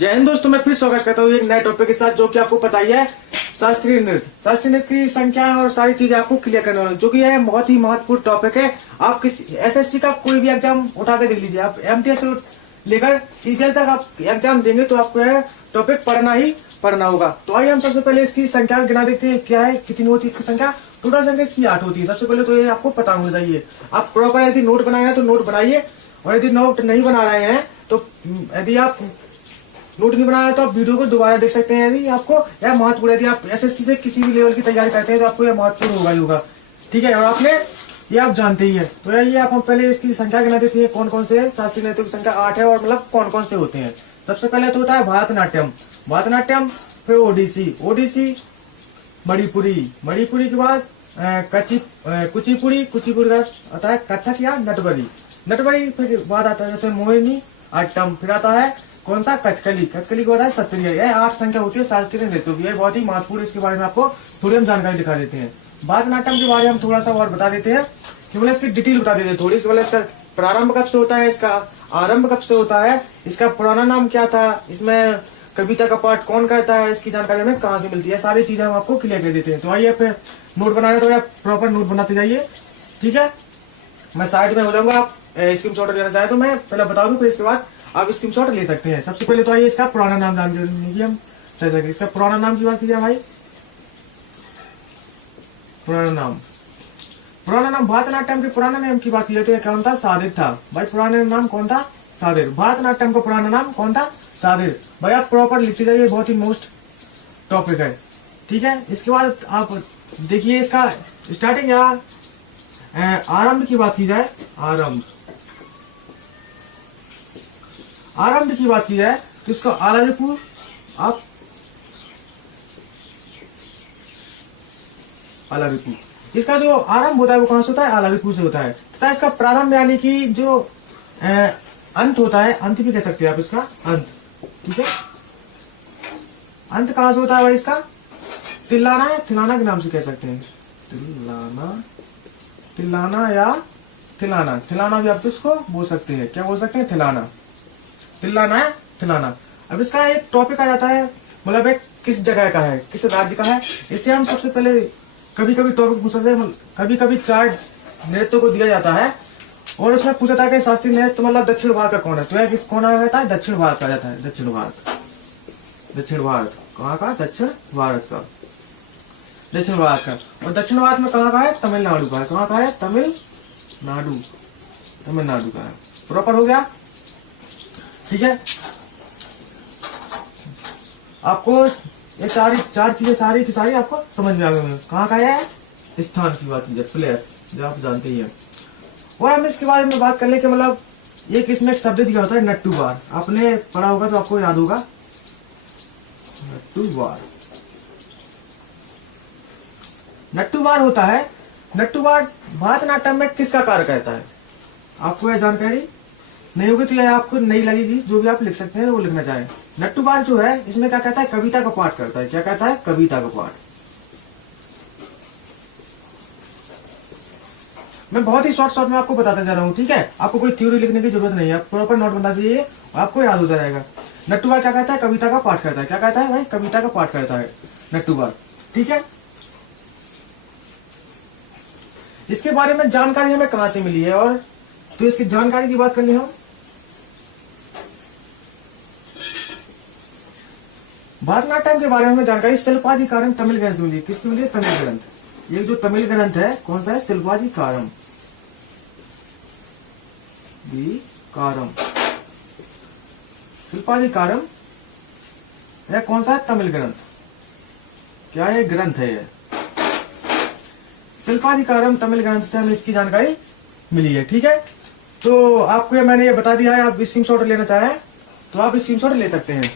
जय हिंद दोस्तों, मैं फिर स्वागत करता हूँ एक नए टॉपिक के साथ, जो कि आपको पता ही है शास्त्रीय नृत्य। शास्त्रीय नृत्य की संख्या और सारी चीजें आपको क्लियर करने वाला हूं, जो कि यह बहुत ही महत्वपूर्ण टॉपिक है। आप किसी एसएससी का कोई भी एग्जाम उठा के देख लीजिए, आप एमटीएस से लेकर सीजीएल तक आप एग्जाम देंगे तो आपको यह टॉपिक पढ़ना ही पढ़ना होगा। तो आइए हम सबसे पहले इसकी संख्या गिना देखते हैं, क्या है, कितनी होती है इसकी संख्या। टोटल संख्या इसकी 8 होती है। सबसे पहले तो ये आपको पता होना चाहिए। आप प्रॉपर यदि नोट बनाए हैं तो नोट बनाइए, और यदि नोट नहीं बना रहे हैं तो यदि आप नोट नहीं बना रहे तो आप वीडियो को दोबारा देख सकते हैं। यदि आपको यह महत्वपूर्ण, यदि आप एसएससी से किसी भी लेवल की तैयारी करते हैं तो आपको यह महत्वपूर्ण होगा ही होगा, ठीक है। और आपने ये आप जानते ही है। तो ये आप हम पहले इसकी संख्या गिना देते हैं, कौन कौन से है। शास्त्रीय नृत्य की संख्या 8 है, और मतलब कौन कौन से होते हैं। सबसे पहले तो होता है भरतनाट्यम, फिर ओडिसी, मणिपुरी के बाद कुचिपुड़ी का आता है कथक या नटवरी, फिर बाद आता है जैसे मोहिनी अट्टम, फिर आता है कौन सा कथकली के बाद है सत्रिय। यह 8 संख्या होती है शास्त्रीय नृत्य की। यह बहुत ही महत्वपूर्ण, इसके बारे में आपको थोड़ी हम जानकारी दिखा देते हैं। भरतनाट्यम के बारे में हम थोड़ा सा और बता देते हैं, केवल इसकी डिटेल बता देते हैं थोड़ी। केवल इसका प्रारंभ कब से होता है, इसका आरंभ कब से होता है, इसका पुराना नाम क्या था, इसमें कविता का पाठ कौन करता है, इसकी जानकारी हमें कहाँ से मिलती है, सारी चीजें हम आपको क्लियर कर देते हैं। तो आइए फिर नोट बनाना तो आप प्रॉपर नोट बनाते जाइए, ठीक है। मैं साइड में हो जाऊंगा, आप स्क्रीनशॉट लेना चाहे तो मैं पहले बता दूं, फिर इसके बाद आप स्क्रीनशॉट ले सकते हैं। सबसे पहले तो आइए इसका पुराना नाम जान लीजिए हम। इसका पुराना नाम की बात कीजिए भाई। पुराना नाम भरतनाट्यम के पुराना नाम की बात कीजिए तो यह कौन था, सादिर था भाई। पुराना नाम कौन था, सादिर। भरतनाट्यम का पुराना नाम कौन था, सादिर। भाई आप प्रॉपर लिखते जाइए, बहुत ही मोस्ट टॉपिक है, ठीक है। इसके बाद आप देखिए इसका स्टार्टिंग या आरंभ की बात की जाए, आरंभ की बात की जाए तो इसका आलारीपुर, आप आलारीपुर, इसका जो आरंभ होता है वो कहां से होता है, आलारीपुर से होता है। तथा इसका प्रारंभ यानी कि जो अंत होता है, अंत भी कह सकते हैं आप इसका अंत, ठीक है। अंत कहां से होता है भाई इसका, तिल्लाना या थिलाना के नाम से कह सकते हैं। तिल्लाना या थिलाना भी आप इसको बोल सकते हैं। क्या बोल सकते हैं, थिलाना। अब इसका एक टॉपिक आ जाता है, मतलब एक किस जगह का है, किस राज्य का है। इससे हम सबसे पहले कभी टॉपिक पूछ सकते हैं। कभी 4 नृत्यों को दिया जाता है और उसमें पूछा था कि शास्त्रीय नृत्य मतलब दक्षिण भारत का कौन है, तो यह किस कौन रहता है, दक्षिण भारत का जाता है। दक्षिण भारत कहाँ का, दक्षिण भारत का। और दक्षिण भारत में कहाँ का है, तमिलनाडु का है। कहाँ का है, तमिलनाडु का है। प्रॉपर हो गया, ठीक है। आपको ये चार चीजें सारी की सारी आपको समझ में आ गई। कहाँ का है, स्थान की बात कीजिए, प्लेस, जो आप जानते ही हैं। और हम इसके बारे में बात कर ले कि मतलब एक इसमें एक शब्द दिया होता है, नट्टू बार। आपने पढ़ा होगा तो आपको याद होगा, नट्टू बार होता है। नट्टू बार भरतनाट्यम में किसका कार्य करता है, आपको यह जानकारी नहीं होगी तो यह आपको नहीं लगेगी। जो भी आप लिख सकते हैं वो लिखना चाहें। नट्टू बार जो है इसमें क्या कहता है, कविता का पाठ करता है। क्या कहता है, कविता का पाठ। मैं बहुत ही शॉर्ट में आपको बताता जा रहा हूँ, ठीक है। आपको कोई थ्योरी लिखने की जरूरत नहीं है, प्रॉपर नोट बनना चाहिए, आपको याद हो जाएगा। नट्टू बार क्या कहता है, कविता का पाठ करता है। क्या कहता है भाई, कविता का पाठ करता है नट्टू बार, ठीक है। इसके बारे में जानकारी हमें कहां से मिली है, और तो इसकी जानकारी की बात कर ली हम। भरतनाट्यम के बारे में जानकारी शिल्पाधिकारम तमिल ग्रंथ से मिली। किससे मिली, तमिल ग्रंथ। ये जो तमिल ग्रंथ है कौन सा है, शिल्पाधिकारम। यह कौन सा है, तमिल ग्रंथ। क्या ये ग्रंथ है, ये शिल्पाधिकारम तमिल ग्रंथ से हमें इसकी जानकारी मिली है, ठीक है। तो आपको मैंने ये बता दिया है। आप स्क्रीनशॉट लेना चाहें तो आप स्क्रीनशॉट ले सकते हैं।